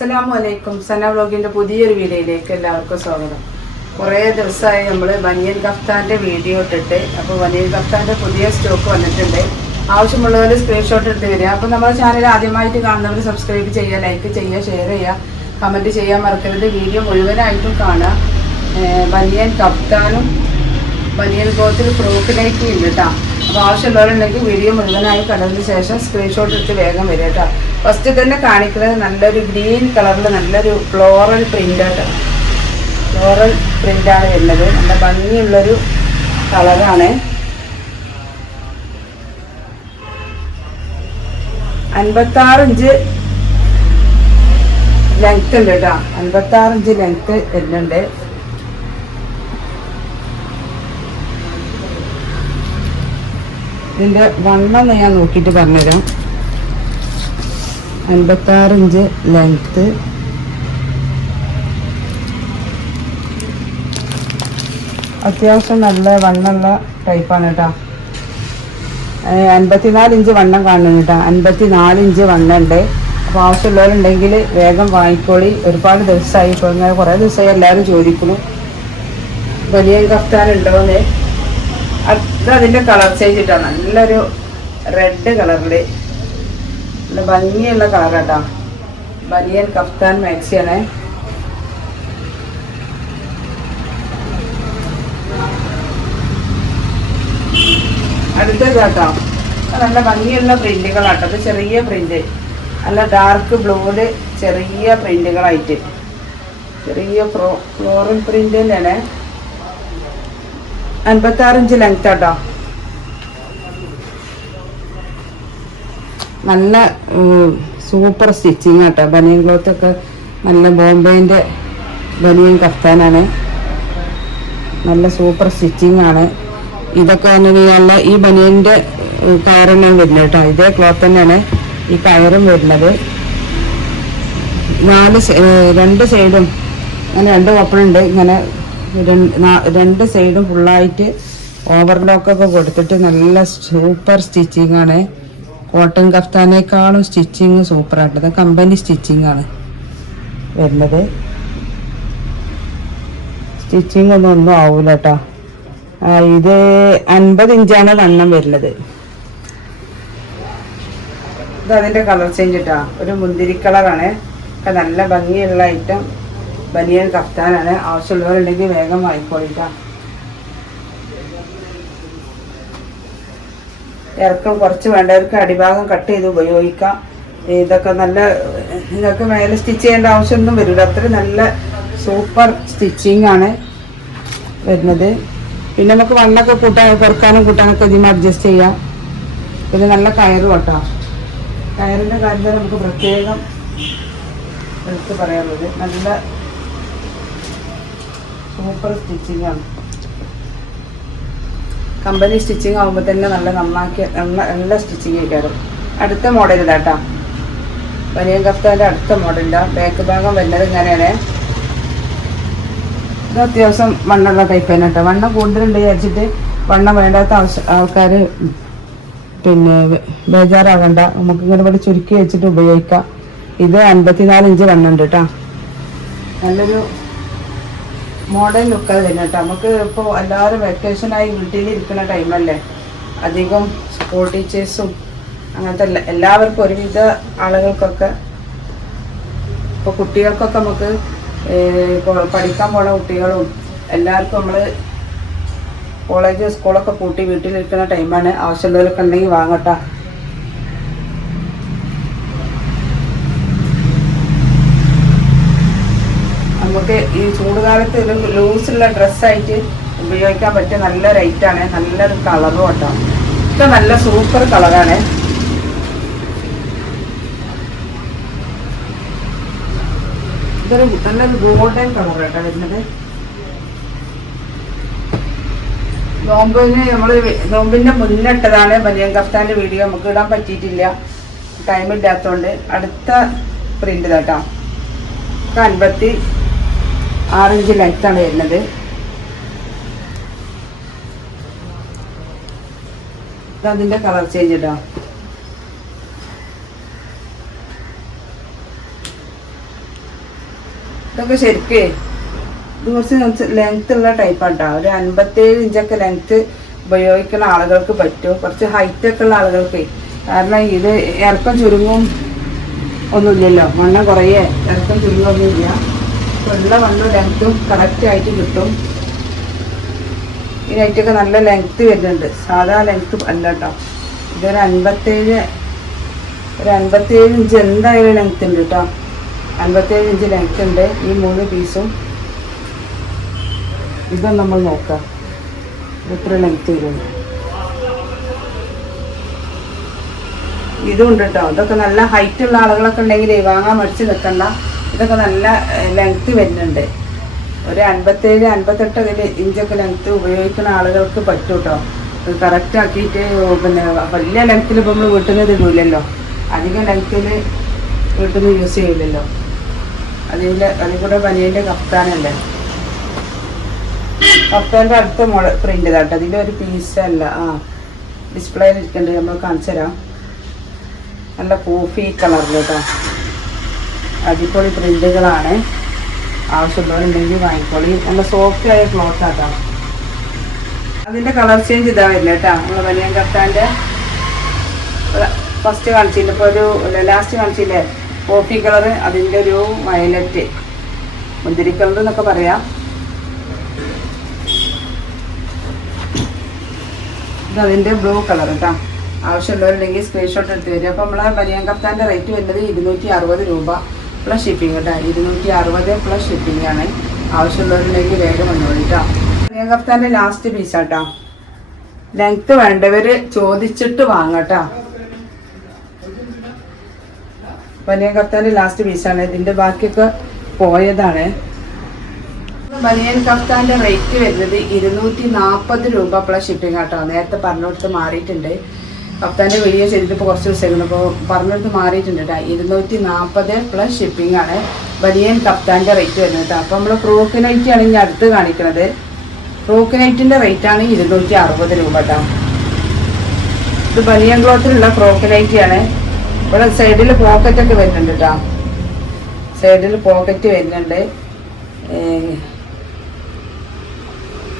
അസ്സലാമു അലൈക്കും. സന വ്ലോഗിന്റെ പുതിയൊരു വീഡിയോയിലേക്ക് എല്ലാവർക്കും സ്വാഗതം. കുറേ ദിവസമായി നമ്മൾ വനിയൻ കഫ്താന്റെ വീഡിയോ ഇട്ടിട്ട് അപ്പോൾ വനിയൻ കഫ്താന്റെ പുതിയ സ്റ്റോക്ക് വന്നിട്ടുണ്ട്. ആവശ്യമുള്ളവർ സ്ക്രീൻഷോട്ട് എടുത്ത് വരിക. അപ്പോൾ നമ്മുടെ ചാനൽ ആദ്യമായിട്ട് കാണുന്നവർ സബ്സ്ക്രൈബ് ചെയ്യുക ലൈക്ക് ചെയ്യുക ഷെയർ ചെയ്യുക കമന്റ് ചെയ്യാൻ മറക്കരുത്. വീഡിയോ മുഴുവനായിട്ടും കാണുക. വനിയൻ കഫ്താനും ബനിയൻ ഗോത്തിൽ ഫ്രോക്ക് നൈറ്റി ഉണ്ട് കേട്ടോ അപ്പോൾ ആവശ്യമുള്ളവരുണ്ടെങ്കിൽ വീഡിയോ മുഴുവനായി കണ്ടതിന് ശേഷം സ്ക്രീൻഷോട്ട് എടുത്ത് വേഗം വരിക കേട്ടോ ഫസ്റ്റ് തന്നെ കാണിക്കുന്നത് നല്ലൊരു ഗ്രീൻ കളറിൽ നല്ലൊരു ഫ്ലോറൽ പ്രിന്റ് കേട്ടോ ഫ്ലോറൽ പ്രിന്റാണ് വരുന്നത്. നല്ല ഭംഗിയുള്ളൊരു കളറാണ്. അൻപത്താറ് ഇഞ്ച് ലെങ്ത് ഉണ്ട് കേട്ടോ. അൻപത്താറ് ഇഞ്ച് ലെങ്ത് വരുന്നുണ്ട്. ഇതിന്റെ വണ്ണം ഞാൻ നോക്കിയിട്ട് പറഞ്ഞുതരാം. അൻപത്താറ് ഇഞ്ച് ലെങ്ത്ത് അത്യാവശ്യം നല്ല വണ്ണമുള്ള ടൈപ്പാണ് കേട്ടോ അൻപത്തിനാല് ഇഞ്ച് വണ്ണം കാണുന്നു കേട്ടോ അൻപത്തിനാല് ഇഞ്ച് വണ്ണമുണ്ട് അപ്പോൾ ആവശ്യമുള്ളവരുണ്ടെങ്കിൽ വേഗം വാങ്ങിക്കോളി. ഒരുപാട് ദിവസമായി ഇപ്പോൾ ഇങ്ങനെ കുറേ ദിവസമായി എല്ലാവരും ചോദിക്കുന്നു. വലിയ കഫ്താനുണ്ടോന്ന് അത് അതിന്റെ കളർ ചേഞ്ച് കിട്ടാം നല്ലൊരു റെഡ് കളറിൽ നല്ല ഭംഗിയുള്ള കളർ കേട്ടോ ബനിയൻ കഫ്താൻ മാക്സിയാണേ അടുത്തത് കേട്ടോ നല്ല ഭംഗിയുള്ള പ്രിന്റുകളാട്ടോ അത് ചെറിയ പ്രിന്റ് നല്ല ഡാർക്ക് ബ്ലൂൽ ചെറിയ പ്രിന്റുകളായിട്ട് ചെറിയ ഫ്ലോ ഫ്ലോറൽ പ്രിന്റ് തന്നെയാണ്. അൻപത്താറിഞ്ച് ലെങ്ത് ആട്ടോ. നല്ല സൂപ്പർ സ്റ്റിച്ചിങ് കേട്ടോ ബനിയൻ ക്ലോത്ത് ഒക്കെ നല്ല ബോംബെന്റെ ബനിയൻ കഫ്താനാണ്. നല്ല സൂപ്പർ സ്റ്റിച്ചിങ് ആണ്. ഇതൊക്കെ നല്ല ഈ ബനിയന്റെ കയറെണ്ണയും വരുന്നത് കേട്ടോ. ഇതേ ക്ലോത്ത് തന്നെയാണ് ഈ കയറും വരുന്നത്. നാല് രണ്ട് സൈഡും അങ്ങനെ രണ്ട് ഓപ്പണുണ്ട് ഇങ്ങനെ രണ്ട് സൈഡും ഫുള്ളായിട്ട് ഓവർലോക്കൊക്കെ കൊടുത്തിട്ട് നല്ല സൂപ്പർ സ്റ്റിച്ചിങ് ആണ്. കോട്ടൺ കഫ്താനേക്കാളും സ്റ്റിച്ചിങ് സൂപ്പറായിട്ട് ഇത് കമ്പനി സ്റ്റിച്ചിങ് ആണ്. വരുന്നത്. സ്റ്റിച്ചിങ് ഒന്നും ഒന്നും ആവൂല കേട്ടോ ഇത് അൻപത് ഇഞ്ചാണ് വണ്ണം വരുന്നത്. ഇത് അതിന്റെ കളർ ചേഞ്ച് കേട്ടോ ഒരു മുന്തിരി കളറാണ് നല്ല ഭംഗിയുള്ള ഐറ്റം ബനിയൻ കഫ്താനാണ്. ആവശ്യമുള്ളവരുണ്ടെങ്കിൽ വേഗം വാങ്ങിക്കോളിട്ടാ. ഇറക്കം കുറച്ച് വേണ്ടവർക്ക് അടിഭാഗം കട്ട് ചെയ്ത് ഉപയോഗിക്കാം. ഇതൊക്കെ നല്ല ഇതൊക്കെ മേലെ സ്റ്റിച്ച് ചെയ്യേണ്ട ആവശ്യമൊന്നും വരില്ല. അത്ര നല്ല സൂപ്പർ സ്റ്റിച്ചിങ് ആണ് വരുന്നത്. പിന്നെ നമുക്ക് വണ്ണൊക്കെ കൂട്ടാൻ കുറക്കാനും കൂട്ടാനൊക്കെ ഇതിന് അഡ്ജസ്റ്റ് ചെയ്യാം. പിന്നെ നല്ല കയറ് കേട്ടോ. കയറിന്റെ കാര്യത്തിൽ നമുക്ക് പ്രത്യേകം എടുത്ത് പറയാനുള്ളത്. നല്ല സൂപ്പർ സ്റ്റിച്ചിങ് ആണ്. കമ്പനി സ്റ്റിച്ചിങ് ആകുമ്പോൾ തന്നെ നല്ല നന്നാക്കി നല്ല സ്റ്റിച്ചിങ് കയറും അടുത്ത മോഡൽ ഇതാട്ടോ വലിയം കഫ്താന്റെ അടുത്ത മോഡലിന്റെ ബാക്ക് ഭാഗം വരുന്നത് ഇങ്ങനെയാണ്. ഇത് അത്യാവശ്യം വണ്ണുള്ള ടൈപ്പ് തന്നെ കേട്ടോ വണ്ണം കൂടുതലുണ്ട് വിചാരിച്ചിട്ട് വണ്ണം വേണ്ടാത്ത ആവശ്യ ആൾക്കാർ പിന്നെ ബേജാറാകണ്ട നമുക്ക് ഇങ്ങനെ ഇവിടെ ചുരുക്കി വെച്ചിട്ട് ഉപയോഗിക്കാം. ഇത് അൻപത്തിനാല് ഇഞ്ച് വണ്ണുണ്ട് കേട്ടോ നല്ലൊരു മോഡേൺ ലുക്ക് തന്നെ കേട്ടോ നമുക്ക് ഇപ്പോൾ എല്ലാവരും വെക്കേഷനായി വീട്ടിലിരിക്കുന്ന ടൈമല്ലേ അധികം സ്കൂൾ ടീച്ചേഴ്സും അങ്ങനത്തെ എല്ലാ- എല്ലാവർക്കും ഒരുവിധ ആളുകൾക്കൊക്കെ ഇപ്പോൾ കുട്ടികൾക്കൊക്കെ നമുക്ക് പഠിക്കാൻ പോണ കുട്ടികളും എല്ലാവർക്കും നമ്മൾ കോളേജ് സ്കൂളൊക്കെ കൂട്ടി വീട്ടിലിരിക്കുന്ന ടൈമാണ് ആവശ്യമുള്ളവരൊക്കെ ഉണ്ടെങ്കിൽ വാങ്ങട്ടാ നമുക്ക് ഈ ചൂട് ചൂടുകാലത്ത് ഒരു ലൂസുള്ള ഡ്രസ്സായിട്ട് ഉപയോഗിക്കാൻ പറ്റിയ നല്ല റേറ്റാണ് നല്ലൊരു കളറും കേട്ടോ ഒക്കെ നല്ല സൂപ്പർ കളറാണ് ഇതൊരു നല്ലൊരു ഗോൾഡൻ കളർ കേട്ടോ വരുന്നത്. നോമ്പിന് നമ്മൾ നോമ്പിന്റെ മുന്നിട്ടതാണ് ബനിയൻ കഫ്താന്റെ വീഡിയോ. നമുക്ക് ഇടാൻ പറ്റിയിട്ടില്ല. ടൈം ഇല്ലാത്തതുകൊണ്ട് അടുത്ത പ്രിന്റ് കേട്ടോ അൻപത്തി ആറിഞ്ച് ലെങ്ത് ആണ് വരുന്നത്. അതിന്റെ കളർ ചേഞ്ച് ഇടാം. ഇതൊക്കെ ശരിക്കേ കുറച്ച് ലെങ്ത് ഉള്ള ടൈപ്പാണ് കേട്ടോ ഒരു അൻപത്തേഴ് ഇഞ്ചൊക്കെ ലെങ്ത് ഉപയോഗിക്കുന്ന ആളുകൾക്ക് പറ്റും. കുറച്ച് ഹൈറ്റ് ഒക്കെ ഉള്ള ആളുകൾക്ക്. കാരണം ഇത് ഇറക്കം ചുരുങ്ങും ഒന്നുമില്ലല്ലോ. മണ്ണ കുറയേ. ഇറക്കം ചുരുങ്ങൊന്നുമില്ല ഉള്ള വണ്ണം ലെങ്ത്തും കറക്റ്റ് ആയിട്ട് കിട്ടും. ഈ നൈറ്റൊക്കെ നല്ല ലെങ്ത്ത് വരുന്നുണ്ട്. സാധാ ലെങ്ത്ത് അല്ല കേട്ടോ ഇതൊരു അൻപത്തേഴ് ഒരു അൻപത്തേഴ് ഇഞ്ച് എന്തായാലും ലെങ്ത്ത് ഉണ്ട് കേട്ടോ അൻപത്തേഴ് ഇഞ്ച് ലെങ്ത്ത് ഉണ്ട് ഈ മൂന്ന് പീസും ഇതും നമ്മൾ നോക്കാം. എത്ര ലെങ്ത്ത് വരുന്നു ഇതും ഉണ്ട് കേട്ടോ ഇതൊക്കെ നല്ല ഹൈറ്റ് ഉള്ള ആളുകളൊക്കെ ഉണ്ടെങ്കിൽ വാങ്ങാൻ മടിച്ച് നിൽക്കണ്ട ഇതൊക്കെ നല്ല ലെങ്ത്ത് വരുന്നുണ്ട്. ഒരു അൻപത്തേഴ് അൻപത്തെട്ട് ഇഞ്ചൊക്കെ ലെങ്ത്ത് ഉപയോഗിക്കുന്ന ആളുകൾക്ക് പറ്റും കേട്ടോ കറക്റ്റ് ആക്കിയിട്ട് പിന്നെ വലിയ ലെങ്ത്തിൽ ഇപ്പോൾ നമ്മൾ വീട്ടിൽ നിന്ന് ഇടില്ലല്ലോ അധികം ലെങ്ത്തിൽ വീട്ടിൽ നിന്ന് യൂസ് ചെയ്യില്ലല്ലോ അതിന്റെ അതിൽ കൂടെ പനിയന്റെ കഫ്താനല്ലേ? കഫ്താന്റെ അടുത്ത മുള പ്രിന്റ് ഇതാട്ടോ അതിന്റെ ഒരു പീസ് അല്ല. ആ ഡിസ്പ്ലേയിൽ ഇരിക്കുന്നുണ്ട് നമ്മൾ കാണിച്ചു തരാം നല്ല കോഫി കളറിൽ കേട്ടോ. അടിപൊളി പ്രിന്റുകളാണ് ആവശ്യമുള്ളവരുണ്ടെങ്കിൽ വാങ്ങിക്കോളി. നല്ല സോഫ്റ്റ് ആയ ക്ലോത്ത് ആട്ടോ. അതിന്റെ കളർ ചേഞ്ച് ഇതാ വരില്ല കേട്ടോ നമ്മളെ വലിയ കർത്താന്റെ ഫസ്റ്റ് കാണിച്ചില്ല? ഇപ്പോൾ ഒരു ലാസ്റ്റ് കാണിച്ചില്ലേ? കോഫി കളർ അതിന്റെ ഒരു വയലറ്റ് മുന്തിരി കളർ എന്നൊക്കെ പറയാം. ഇതതിന്റെ ബ്ലൂ കളർ കേട്ടോ ആവശ്യമുള്ളവരുണ്ടെങ്കിൽ സ്ക്രീൻഷോട്ട് എടുത്ത് വരും അപ്പോൾ നമ്മളെ ബനിയൻ റേറ്റ് വരുന്നത് ഇരുന്നൂറ്റി അറുപത് രൂപ. പ്ലസ് ഷിപ്പിംഗ് കേട്ടോ ഇരുന്നൂറ്റി അറുപത് പ്ലസ് ഷിപ്പിംഗ് ആണ്. ആവശ്യമുള്ളവരിലേക്ക് വേഗം വന്നോളൂ കേട്ടോ ബനിയൻ കഫ്താന്റെ ലാസ്റ്റ് പീസ് കേട്ടോ ലെങ്ത്ത് വേണ്ടവർ ചോദിച്ചിട്ട് വാങ്ങട്ടോ. ബനിയൻ കഫ്താന്റെ ലാസ്റ്റ് പീസാണ് ഇതിന്റെ ബാക്കിയൊക്കെ പോയതാണ്. ബനിയൻ കഫ്താന്റെ റേറ്റ് വരുന്നത് ഇരുന്നൂറ്റി നാൽപ്പത് രൂപ പ്ലസ് ഷിപ്പിംഗ് ആട്ടോ. നേരത്തെ പറഞ്ഞിടത്ത് മാറിയിട്ടുണ്ട്. കഫ്താന്റെ വീഡിയോ ചെയ്തിട്ട് ഇപ്പോൾ കുറച്ച് ദിവസമായിരുന്നു അപ്പോൾ പറഞ്ഞിടത്ത് മാറിയിട്ടുണ്ട് കേട്ടോ. ഇരുന്നൂറ്റി നാൽപ്പത് പ്ലസ് ഷിപ്പിംഗ് ആണ് ബനിയൻ കപ്താന്റെ റേറ്റ് വരുന്നത് കേട്ടോ. അപ്പോൾ നമ്മൾ ഫ്രോക്ക് ആണ് ഇനി അടുത്ത് കാണിക്കുന്നത് ഫ്രോക്ക് റേറ്റ് ആണ് ഇരുന്നൂറ്റി അറുപത് രൂപ കേട്ടോ. ഇത് ബനിയൻ ക്ലോത്തിലുള്ള ഫ്രോക്ക് ആണ്. ഇവിടെ സൈഡിൽ പോക്കറ്റ് ഒക്കെ വരുന്നുണ്ട് കേട്ടോ. സൈഡിൽ പോക്കറ്റ് വരുന്നുണ്ട്.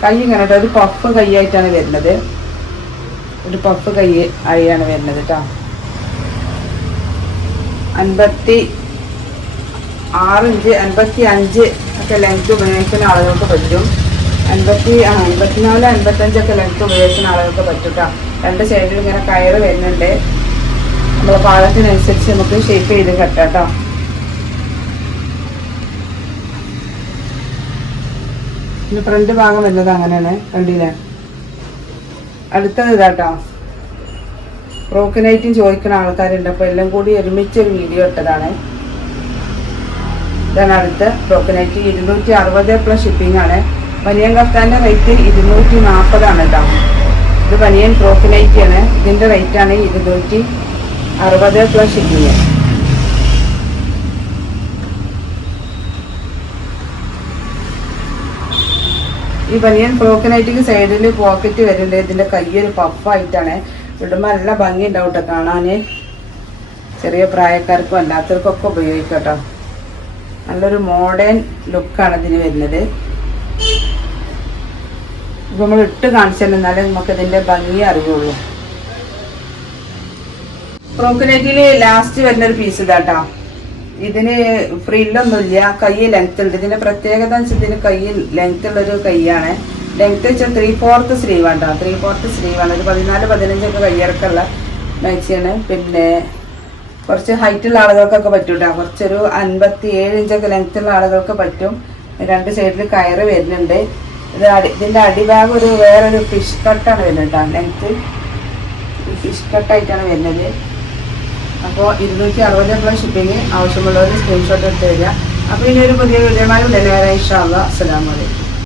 കൈ ഇങ്ങനെ ഒരു പഫ് കൈയായിട്ടാണ് വരുന്നത്. ഒരു പഫ് കൈ ആയാണ് വരുന്നത് കേട്ടോ അൻപത്തി ആറ് ഇഞ്ച് അൻപത്തി അഞ്ച് ഒക്കെ ലെങ്ത് ഉപയോഗിക്കുന്ന ആളുകൾക്ക് പറ്റും. അൻപത്തി അൻപത്തിനാല് അൻപത്തഞ്ചൊക്കെ ലെങ്ത് ഉപയോഗിക്കുന്ന ആളുകൾക്ക് പറ്റും കേട്ടോ രണ്ട് സൈഡിൽ ഇങ്ങനെ കയറ് വരുന്നുണ്ട്. നമ്മളെ പാകത്തിനനുസരിച്ച് നമുക്ക് ഷേപ്പ് ചെയ്ത് കെട്ടാം കേട്ടോ ഫ്രണ്ട് ഭാഗം വരുന്നത് അങ്ങനെയാണ് കണ്ടില്ലേ? അടുത്തത് ഇതാട്ടോ ബ്രോക്കനായിട്ടും ചോദിക്കുന്ന ആൾക്കാരുണ്ട് അപ്പോൾ എല്ലാം കൂടി ഒരുമിച്ച് ഒരു വീഡിയോ ഇട്ടതാണ്. ഇതാണ് അടുത്ത ബ്രോക്കനായിട്ട് ഇരുന്നൂറ്റി അറുപത് പ്ലസ് ഷിപ്പിംഗ് ആണ്. വനിയൻ കഫ്താന്റെ റേറ്റ് ഇരുന്നൂറ്റി നാൽപ്പതാണ് കേട്ടോ. ഇത് വനിയൻ ബ്രോക്കനൈറ്റ് ആണ്. ഇതിന്റെ റേറ്റാണ് ഇരുന്നൂറ്റി അറുപത് പ്ലസ് ഷിപ്പിംഗ് ഈ ബനിയൻ ഫ്രോക്കിനായിട്ട് സൈഡിൽ പോക്കറ്റ് വരുന്നുണ്ട് ഇതിന്റെ കൈയൊരു പഫായിട്ടാണ് ഇടുമ്പോൾ നല്ല ഭംഗി ഉണ്ടാവും കേട്ടോ കാണാൻ ചെറിയ പ്രായക്കാർക്കും അല്ലാത്തവർക്കൊക്കെ ഉപയോഗിക്കാം കേട്ടോ നല്ലൊരു മോഡേൺ ലുക്കാണ് ഇതിന് വരുന്നത്. ഇപ്പം നമ്മൾ ഇട്ട് കാണിച്ചാൽ എന്നാലേ നമുക്ക് ഇതിന്റെ ഭംഗി അറിയുള്ളൂ ഫ്രോക്കിനേറ്റിൽ ലാസ്റ്റ് വരുന്ന ഒരു പീസ് ഇതാട്ടോ. ഇതിന് ഫ്രില്ലൊന്നുമില്ല കൈ ലെങ്ത് ഉണ്ട്. ഇതിന്റെ പ്രത്യേകത ഇതിന് കൈ ലെങ്ത് ഉള്ളൊരു കൈയാണ്. ലെങ്ത് വെച്ചാൽ ത്രീ ഫോർത്ത് സ്ലീവ് കേട്ടോ ത്രീ ഫോർത്ത് സ്ലീവ് ആണ്. ഒരു പതിനാല് പതിനഞ്ചൊക്കെ കയ്യിറക്കുള്ള മാക്സിയാണ് പിന്നെ കുറച്ച് ഹൈറ്റ് ഉള്ള ആളുകൾക്കൊക്കെ പറ്റും കേട്ടോ കുറച്ചൊരു അൻപത്തി ഏഴ് ഇഞ്ചൊക്കെ ലെങ്ത് ഉള്ള ആളുകൾക്ക് പറ്റും. രണ്ട് സൈഡിൽ കയറ് വരുന്നുണ്ട്. ഇത് അടി ഇതിന്റെ അടിഭാഗം ഒരു വേറൊരു ഫിഷ് കട്ടാണ് വരുന്നത് കേട്ടോ ലെങ്ത്ത് ഫിഷ് കട്ടായിട്ടാണ് വരുന്നത്. അപ്പോൾ ഇരുന്നൂറ്റി അറുപത് രൂപ ഷിപ്പിംഗ് ആവശ്യമുള്ളവർ സ്ക്രീൻഷോട്ട് എടുത്ത് തരിക. അപ്പോൾ ഇനി ഒരു പുതിയ വീഡിയോ ഉണ്ടല്ലോ ഇൻഷാ അല്ലാ അസ്സലാമു അലൈക്കും.